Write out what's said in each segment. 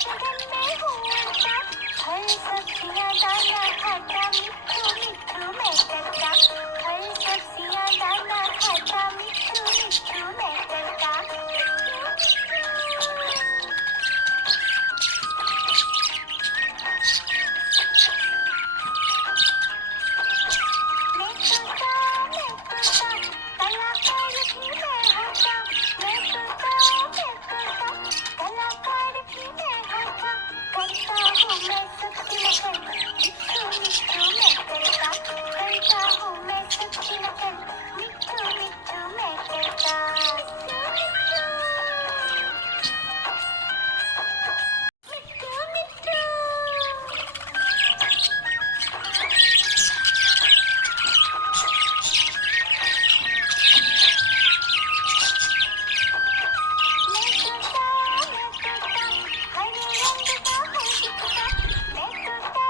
गगन में हूँ उड़ता, हर सब्जियाँ दाना खाता, मिट्ठू मिट्ठू मैं करता, हर सब्जियाँ दाना खाता, मिट्ठू मिट्ठू मैं करता। मैं तोता, कलाकार भी मैं होता, मैं तोता, कलाकार भी मैं होता, करता हूँ मैं सबकी नकल, मिट्ठू मिट्ठू मैं करता, करता हूँ मैं सबकी नकल, मिट्ठू मिट्ठू मैं करता। मिट्ठू मिट्ठू मैं तोता, हरे रंग का हूँ दिखता, मैं तोता,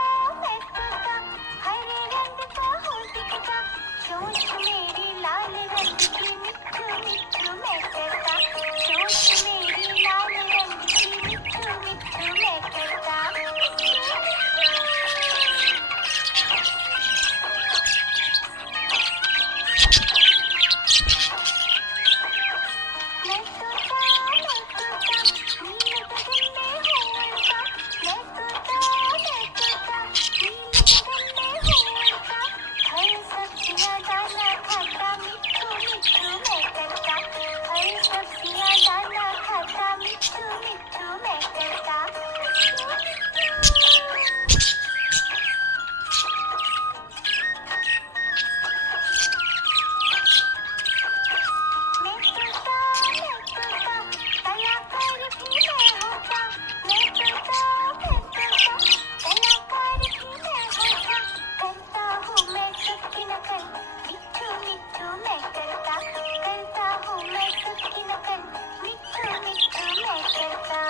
हरे रंग का हूँ दिखता, चोंच मेरी लाल रंग की, मिट्ठू मिट्ठू मैं करता, चोंच मेरी लाल रंग की, मिट्ठू मिट्ठू मैं करता। मैं तोता, नीले गगन में हूँ उड़ता, मैं तोता, नीले गगन में हूँ उड़ता, हर सब्जियाँ दाना खाता, मिट्ठू मिट्ठू मैं करता, हर सब्जियाँ दाना खाता, मिट्ठू मिट्ठू मैं करता। मैं तोता, कलाकार भी मैं होता, मैं तोता, कलाकार भी मैं होता, करता हूँ मैं सबकी नकल, मिट्ठू मिट्ठू मैं करता, करता हूँ मैं सबकी नकल, मिट्ठू मिट्ठू मैं करता।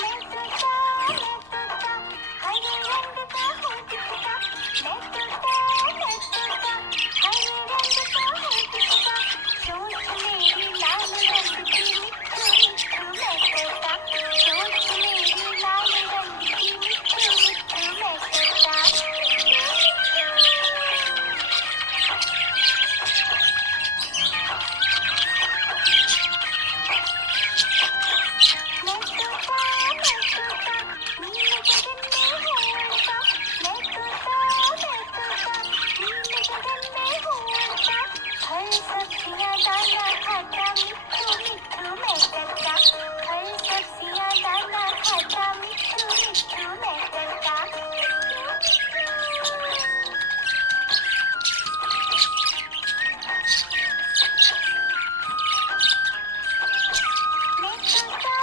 मैं तोता, हरे रंग का हूँ दिखता, मैं तोता, हरे रंग का हूँ दिखता, चोंच मेरी लाल रंग की, मिट्ठू मिट्ठू मैं करता, चोंच मेरी लाल रंग की, मिट्ठू मिट्ठू मैं करता। मैं तोता, नीले गगन में हूँ उड़ता, मैं तोता, नीले गगन में हूँ उड़ता, हर सब्जियाँ दाना खाता, मिट्ठू मिट्ठू मैं करता, हर सब्जियाँ दाना खाता, मिट्ठू मिट्ठू मैं करता। मैं तोता,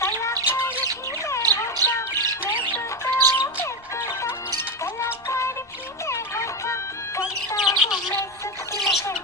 कलाकार भी मैं होता, मैं तोता, कलाकार भी मैं होता, करता हूँ मैं सबकी नकल,